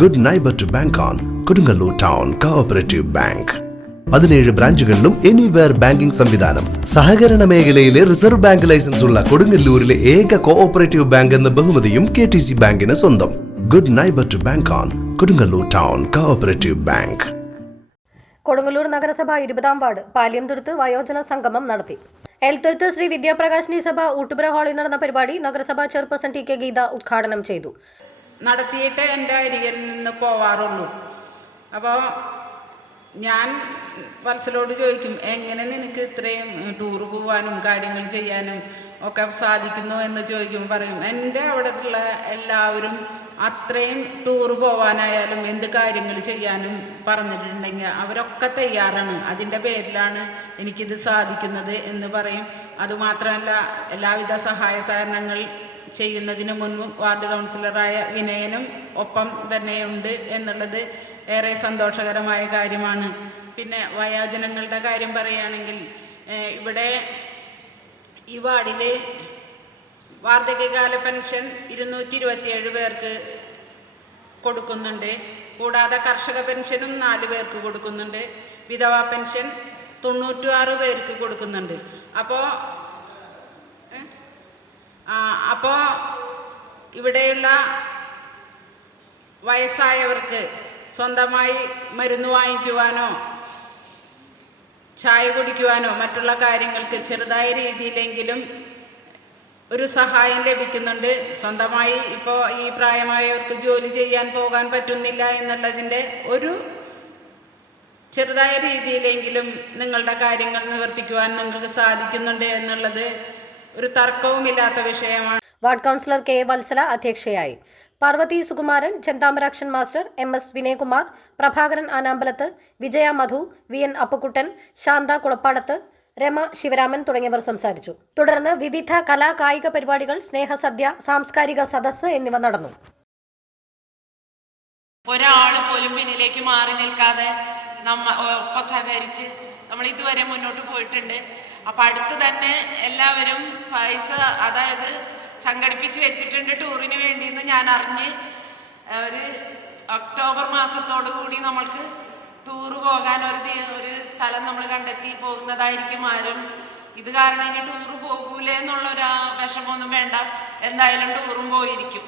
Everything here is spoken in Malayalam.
Good neighbour to bank on Kodungallur town cooperative bank പതിനേഴ് ബ്രാഞ്ചുകളിലും എനിവെയർ ബാങ്കിംഗ് സംവിധാനം. സഹകരണ മേഖലയിലെ റിസർവ് ബാങ്ക് ലൈസൻസ് ഉള്ള കൊടുങ്ങല്ലൂരിലെ ഏക കോഓപ്പറേറ്റീവ് ബാങ്ക് എന്ന ബഹുമതിയും കെ ടി സി ബാങ്കിന് സ്വന്തം. Good neighbour to bank on Kodungallur town cooperative bank Kodungallur നഗരസഭ ഇരുപതാം വാർഡ് പാലിയംതുരുത്ത് വയോജന സംഗമം നടത്തി. എൽത്തുരുത്ത് ശ്രീ വിദ്യാപ്രകാശിനി സഭ ഊട്ടുപുര ഹാളിൽ നടന്ന പരിപാടി നഗരസഭാ ചെയർപേഴ്സൺ ടി കെ ഗീത ഉദ്ഘാടനം ചെയ്തു. നടത്തിയിട്ട് എന്റെ അരികിൽ നിന്ന് പോവാറുള്ളൂ. അപ്പോൾ ഞാൻ വത്സലോട് ചോദിക്കും എങ്ങനെ നിനക്ക് ഇത്രയും ടൂർ പോവാനും കാര്യങ്ങൾ ചെയ്യാനും ഒക്കെ സാധിക്കുന്നു? എന്ന് ചോദിക്കും പറയും എന്റെ അവിടെയുള്ള എല്ലാവരും അത്രയും ടൂർ പോവാനായാലും എന്ത് കാര്യങ്ങൾ ചെയ്യാനും പറഞ്ഞിട്ടുണ്ടെങ്കിൽ അവരൊക്കെ തയ്യാറാണ്. അതിന്റെ പേരിലാണ് എനിക്കിത് സാധിക്കുന്നത് എന്ന് പറയും. അതുമാത്രമല്ല എല്ലാവിധ സഹായ സഹകരണങ്ങൾ ചെയ്യുന്നതിന് മുൻപ് വാർഡ് കൗൺസിലറായ വിനയനും ഒപ്പം തന്നെയുണ്ട് എന്നുള്ളത് ഏറെ സന്തോഷകരമായ കാര്യമാണ്. പിന്നെ വയോജനങ്ങളുടെ കാര്യം പറയുകയാണെങ്കിൽ ഇവിടെ ഈ വാർഡിൽ വാർദ്ധക്യകാല പെൻഷൻ ഇരുന്നൂറ്റി ഇരുപത്തിയേഴ് പേർക്ക് കൊടുക്കുന്നുണ്ട്. കൂടാതെ കർഷക പെൻഷനും നാല് പേർക്ക് കൊടുക്കുന്നുണ്ട്. വിധവാ പെൻഷൻ തൊണ്ണൂറ്റാറ് പേർക്ക് കൊടുക്കുന്നുണ്ട്. അപ്പോൾ അപ്പോൾ ഇവിടെയുള്ള വയസ്സായവർക്ക് സ്വന്തമായി മരുന്ന് വാങ്ങിക്കുവാനോ ചായ കുടിക്കുവാനോ മറ്റുള്ള കാര്യങ്ങൾക്ക് ചെറുതായ രീതിയിലെങ്കിലും ഒരു സഹായം ലഭിക്കുന്നുണ്ട്. സ്വന്തമായി ഇപ്പോൾ ഈ പ്രായമായവർക്ക് ജോലി ചെയ്യാൻ പോകാൻ പറ്റുന്നില്ല എന്നുള്ളതിന്റെ ഒരു ചെറുതായ രീതിയിലെങ്കിലും നിങ്ങളുടെ കാര്യങ്ങൾ നിവർത്തിക്കുവാൻ നിങ്ങൾക്ക് സാധിക്കുന്നുണ്ട് എന്നുള്ളത് ഒരു തർക്കവുമില്ലാത്ത വിഷയമാണ്. വാർഡ് കൗൺസിലർ കെ വത്സല അധ്യക്ഷയായി. Parvathi Sukumaran Chenthamarakshan master M S Vinayakumar Prabhakaran Anampalath Vijaya Madhu V N Appukuttan Shantha Kulappadath Rama Sivaraman തുടങ്ങിയവർ സംസാരിച്ചു. തുടർന്ന് വിവിധ കലാ കായിക പരിപാടികൾ സ്നേഹസദ്യ സാംസ്കാരിക സദസ്സ് എന്നിവ നടന്നു. ഒരാൾ പോലും പിന്നിലേക്ക് മാറി നിൽക്കാതെ നമ്മ ഒപ്പം സഹകരിച്ച് നമ്മൾ ഇതുവരെ മുന്നോട്ട് പോയിട്ടുണ്ട്. അപ്പൊ അടുത്ത് തന്നെ എല്ലാവരും പൈസ അതായത് സംഘടിപ്പിച്ച് വെച്ചിട്ടുണ്ട് ടൂറിന് വേണ്ടി എന്ന് ഞാൻ അറിഞ്ഞ് ഒരു ഒക്ടോബർ മാസത്തോടു കൂടി നമ്മൾക്ക് ടൂർ പോകാൻ ഒരു ഒരു സ്ഥലം നമ്മൾ കണ്ടെത്തി പോകുന്നതായിരിക്കും ആരും. ഇത് കാരണം ഇനി ടൂർ പോകൂലേ എന്നുള്ള ഒരു വിഷമമൊന്നും വേണ്ട. എന്തായാലും ടൂറും പോയിരിക്കും.